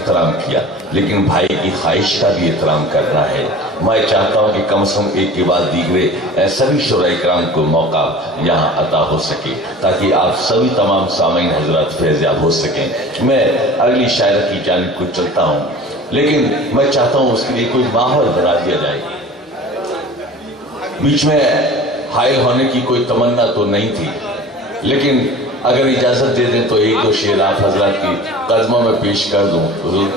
احترام کیا، لیکن بھائی کی خواہش کا بھی احترام کرنا ہے۔ میں چاہتا ہوں کہ کم از کم ایک کے بعد دیگرے سبھی شورائے کرام کو موقع یہاں عطا ہو سکے تاکہ آپ سبھی تمام سامعین حضرات فیضیاب ہو سکیں۔ میں اگلی شاعرہ کی جانب کو چلتا ہوں، لیکن میں چاہتا ہوں اس کے لیے کوئی ماحول بنا دیا جائے۔ بیچ میں حائل ہونے کی کوئی تمنا تو نہیں تھی، لیکن اگر اجازت دے دیں تو ایک دو شعر آپ حضرات کی قدموں میں پیش کر دوں۔ حضور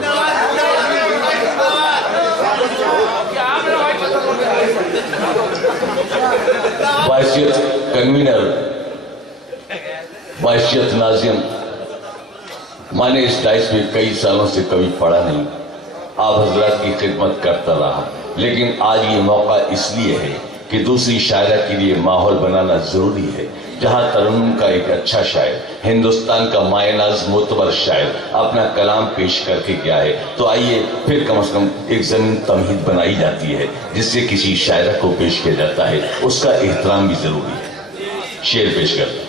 بحیثیت کنوینر، بحیثیت ناظم، میں نے اس ڈائس میں کئی سالوں سے کبھی پڑھا نہیں، آپ حضرات کی خدمت کرتا رہا، لیکن آج یہ موقع اس لیے ہے کہ دوسری شاعرہ کے لیے ماحول بنانا ضروری ہے۔ جہاں ترنم کا ایک اچھا شاعر، ہندوستان کا مایہ ناز معتبر شاعر اپنا کلام پیش کر کے گیا ہے، تو آئیے پھر کم از کم ایک زمین تمہید بنائی جاتی ہے جس سے کسی شاعرہ کو پیش کیا جاتا ہے، اس کا احترام بھی ضروری ہے۔ شعر پیش کرتا ہوں۔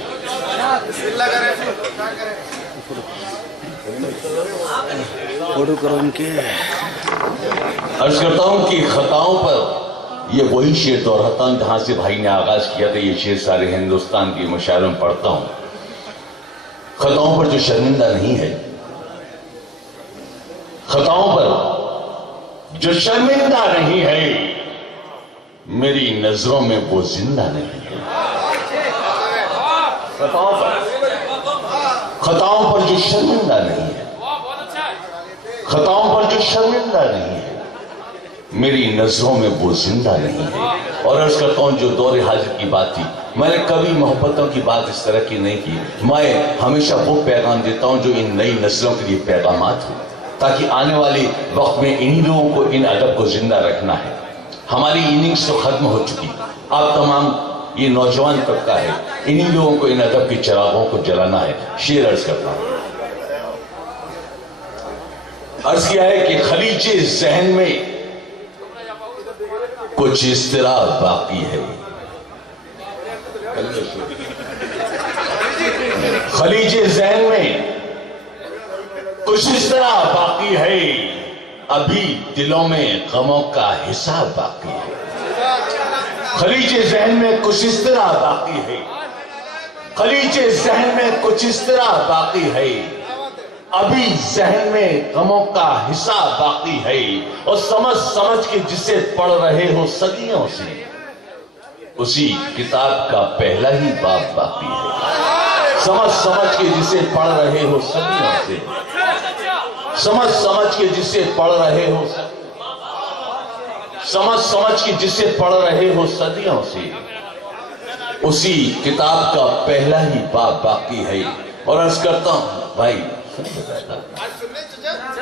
عرض کرتا ہوں کہ خطاؤں پر یہ وہی شعر دہراتا ہوں جہاں سے بھائی نے آغاز کیا تھا۔ یہ شعر سارے ہندوستان کی مشاعروں میں پڑھتا ہوں۔ خطاؤں پر جو شرمندہ نہیں ہے، خطاؤں پر جو شرمندہ نہیں ہے، میری نظروں میں وہ زندہ نہیں ہے۔ خطاؤں پر جو شرمندہ نہیں ہے، خطاؤں پر جو شرمندہ نہیں ہے، میری نظروں میں وہ زندہ نہیں ہے۔ اور عرض کرتا ہوں جو دور حاضر کی بات تھی، میں نے کبھی محبتوں کی بات اس طرح کی نہیں کی۔ میں ہمیشہ وہ پیغام دیتا ہوں جو ان نئی نسلوں کے لیے پیغامات ہو، تاکہ آنے والے وقت میں انہی لوگوں کو ان ادب کو زندہ رکھنا ہے۔ ہماری اننگز تو ختم ہو چکی، آپ تمام یہ نوجوان طبقہ ہے، انہی لوگوں کو ان ادب کے چراغوں کو جلانا ہے۔ شعر عرض کرتا ہوں۔ عرض کیا ہے کہ خلیج ذہن میں کچھ اضطراب باقی ہے، خلیج ذہن میں کچھ اضطراب باقی ہے، ابھی دلوں میں غموں کا حساب باقی ہے۔ خلیج ذہن میں کچھ اضطراب باقی ہے، خلیج ذہن میں کچھ اضطراب باقی ہے، ابھی ذہن میں غموں کا حساب باقی ہے۔ اور سمجھ سمجھ کے جسے پڑھ رہے ہو صدیوں سے، اسی کتاب کا پہلا ہی باب باقی ہے۔ سمجھ سمجھ کے جسے پڑھ رہے ہو صدیوں سے، سمجھ سمجھ کے جسے پڑھ رہے ہو، سمجھ سمجھ کے جسے پڑھ رہے ہو صدیوں سے، اسی کتاب کا پہلا ہی باب باقی ہے۔ اور عرض کرتا ہوں بھائی،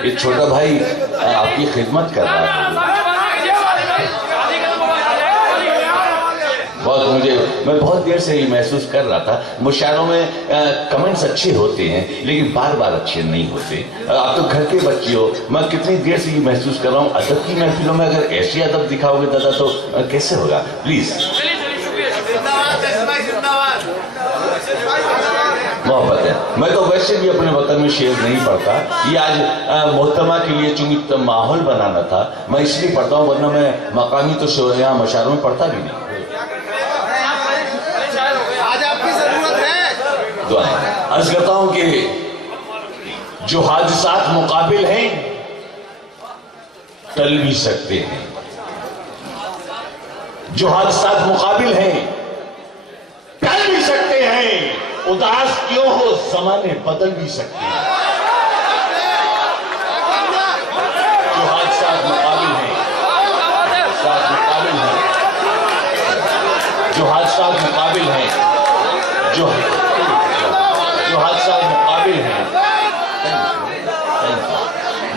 یہ چھوٹا بھائی آپ کی خدمت کر رہا ہے، میں بہت دیر سے یہ محسوس کر رہا تھا۔ مشاعروں میں کمنٹس اچھے ہوتے ہیں لیکن بار بار اچھے نہیں ہوتے۔ آپ تو گھر کے بچے ہو، میں کتنی دیر سے یہ محسوس کر رہا ہوں، ادب کی محفلوں میں اگر ایسی ادب دکھاؤ گے دادا تو کیسے ہوگا؟ پلیز محبت ہے۔ میں تو ویسے بھی اپنے وطن میں شعر نہیں پڑھتا، یہ آج محترمہ کے لیے چونکہ ماحول بنانا تھا میں اس لیے پڑھتا ہوں، ورنہ میں مقامی تو یہاں مشاعروں میں پڑھتا بھی نہیں۔ دعائیں عرض کرتا ہوں کہ جو حادثات مقابل ہیں ٹل بھی سکتے ہیں، جو حادثات مقابل ہیں ٹل بھی سکتے ہیں، اداس کیوں ہو زمانے بدل بھی سکتے ہیں۔ جو حادثات مقابل ہیں، جو حادثات مقابل ہیں، جو حادثات مقابل ہیں،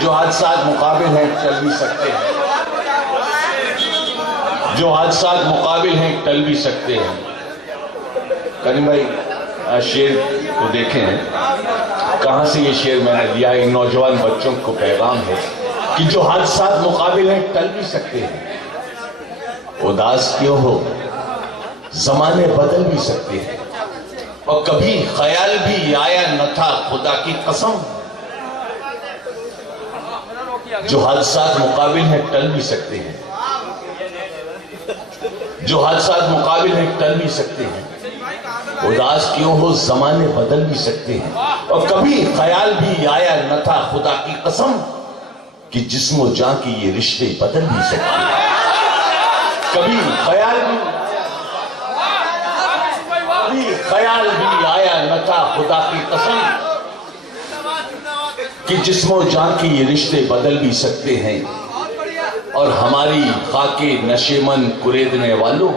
جو حادثات مقابل ہیں ٹل بھی سکتے ہیں، جو حادثات مقابل ہیں ٹل بھی سکتے ہیں۔ کریم بھائی شعر کو دیکھیں، کہاں سے یہ شعر میں نے لیا؟ ان نوجوان بچوں کو پیغام ہے کہ جو حادثات مقابل ہیں ٹل بھی سکتے ہیں، اداس کیوں ہو زمانے بدل بھی سکتے ہیں۔ اور کبھی خیال بھی آیا نہ تھا خدا کی قسم، جو حادثات مقابل ہیں ٹل بھی سکتے ہیں، جو حادثات مقابل ہیں ٹل بھی سکتے ہیں، اداس کیوں ہو زمانے بدل بھی سکتے ہیں، اور کبھی خیال بھی آیا نہ تھا خدا کی قسم کہ جسم و جان کی یہ رشتے بدل بھی سکتے ہیں، کبھی خیال بھی آیا نہ تھا خدا کی قسم کہ جسم و جان کی یہ رشتے بدل بھی سکتے ہیں، اور ہماری خاک نشیمن کریدنے والوں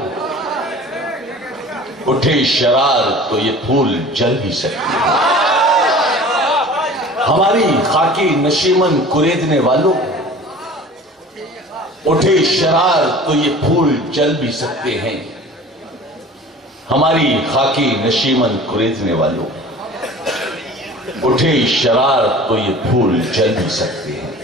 اٹھے شرار تو یہ پھول جل بھی سکتے ہیں، ہماری خاک نشیمن کریدنے والوں اٹھے شرار تو یہ پھول جل بھی سکتے ہیں، ہماری خاک نشیمن کریدنے والوں اٹھے شرار تو یہ پھول جل بھی سکتے ہیں۔